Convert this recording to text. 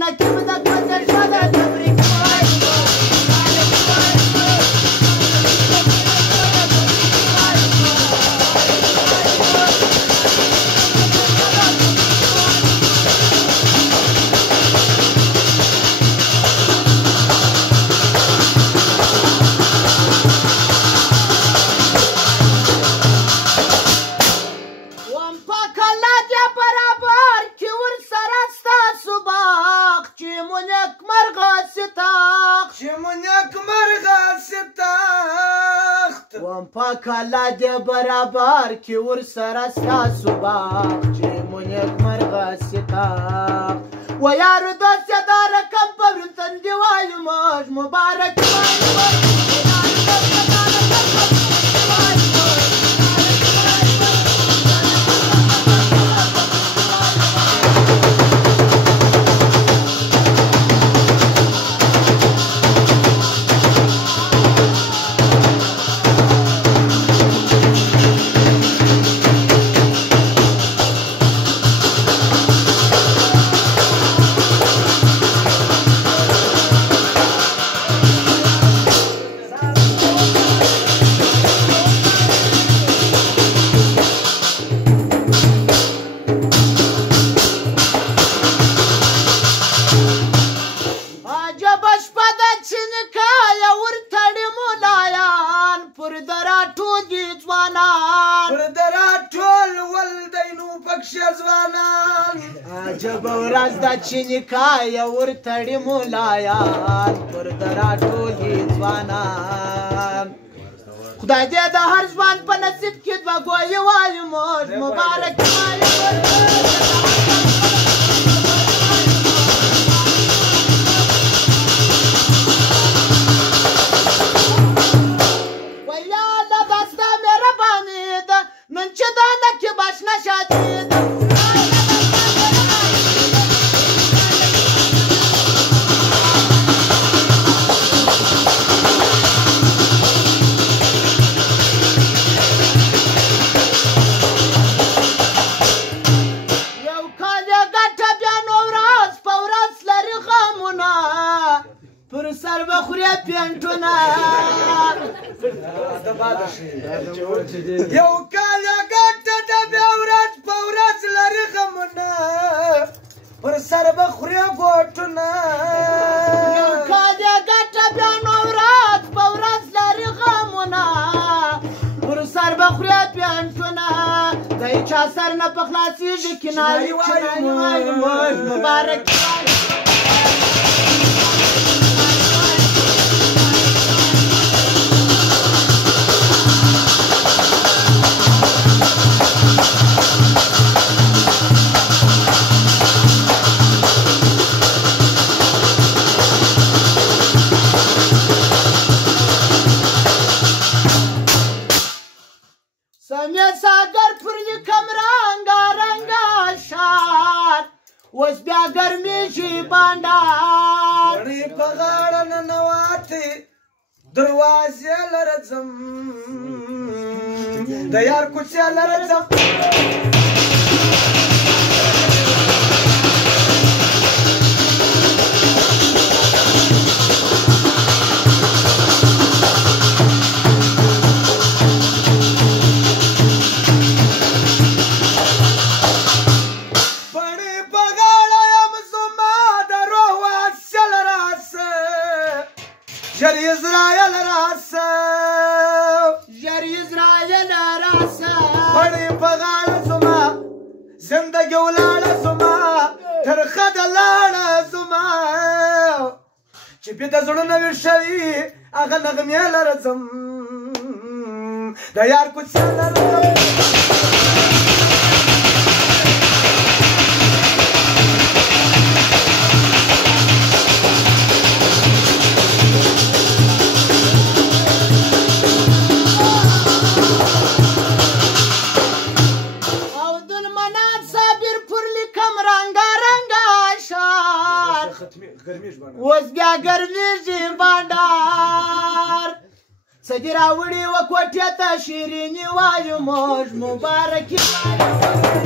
منقب د کوڅه شوه د تبریک پاک الله دې برابر کې ورسره ستاسو باغ چې مو نیکمرغه سي تاغ و یارو دوست یې دا رقم په ورتن دې وایو موږ مبارک وایو عجبه ورځ ده چې نکاح یې ورتړي ملایان پر د راټولي ځوانان خدای دې د هر ځوان په نصیب کې دوه ګویې وایو موږ مبارک وایو ویلا الله دا ستا مهرباني ده نن چې دا نکې باشنا شادي ده سر بخوری پینټونه یو کال یې ګټه ده بیا ورځ په ورځ لري غمونه پر سر بخوری ګوټونه یو کال یې ګټه بیا نو ورځ په ورځ لري غمونه پر سر بخوری پینټونه د هیچا سر نه په خلاصېږي کنایې وایو مبارک ساګر پر لیکم رنګا رنګا شار اوس بیا ګرمېږي بانډار وړې په غاړه ننواتې دروازې لره ځم د یار کوڅې لره ځم ژر اسرائیل راسه ژر اسرائیل راسه پړې په غاړه زما زندګي ولاړه زما ترخه د لاړه زما چې بې د زړونه وي شوي هغه نغمې لره ځم د یار کوڅې لره ځم اوس بیا ګرمېږي بانډار څه دې راوړي وه کوټې ته شیریني وایو موږ مبارکي وایو